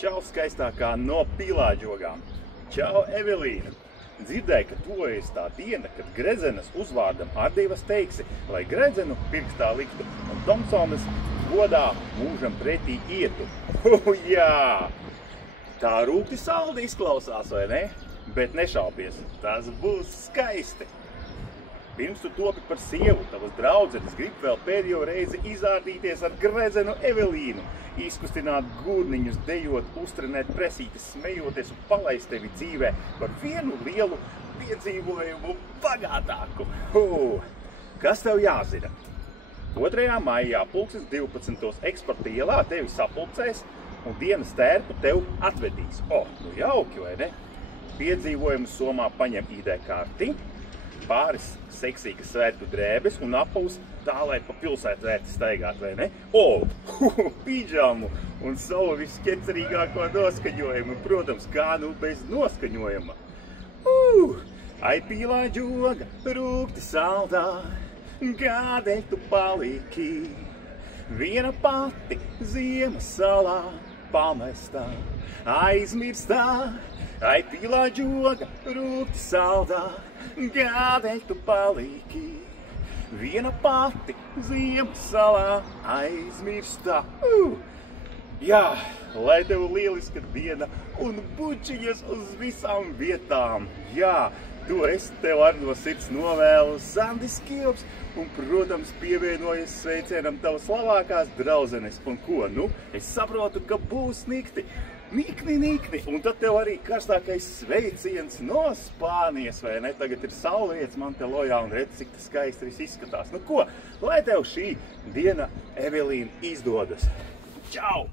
Čau, skaistākā no pīlāģogām! Čau, Evelīna! Dzirdēju, ka tuvojas tā diena, kad Grezenas uzvārdam Ardīvas teiksi, lai Grezenu pirkstā liktu un Tomsonas godā mūžam pretī ietu. Jā! Tā rūkti saldi izklausās, vai ne? Bet nešaubies, tas būs skaisti! Pirms tu topi par sievu, tavas draudzenes grib vēl pēdējo reizi izārdīties ar Grezenu Evelīnu, izkustināt gurniņus, dejot, uztrenēt presītes, smejoties un palaist tevi dzīvē par vienu lielu piedzīvojumu bagātāku. Kas tev jāzina? 2. maijā 12. eksporta ielā tevi sapulcēs un dienas tērpu tev atvedīs. Nu jauki, vai ne? Piedzīvojumu somā paņem ID karti, pāris seksīgas svētku drēbes un apaus tā, lai pa pilsētu vērti staigāt, vai ne? Pidžamu un savu visķecerīgāko noskaņojumu, protams, kā nu bez noskaņojuma. Ai pīlāģoga, rūkti saldā, kādēļ tu paliki? Viena pati ziemas salā pamestā, aizmirstā. Ai pīlāģoga, rūkti saldā, kādēļ tu paliki? Viena pati ziemas salā aizmirstā. Jā, lai tev lieliska diena un bučiņas uz visām vietām. Jā, to es tev ar no sirds novēlu, Sandis Kilps, un, protams, pievienojas sveicienam tavas labākās draudzenes. Un ko, es saprotu, ka būs nikni, un tad tev arī karstākais sveiciens no Spānijas, vai ne? Tagad ir saulrietis man te lojā un redz, cik tas skaisti viss izskatās. Ko, lai tev šī diena, Evelīna, izdodas. Čau!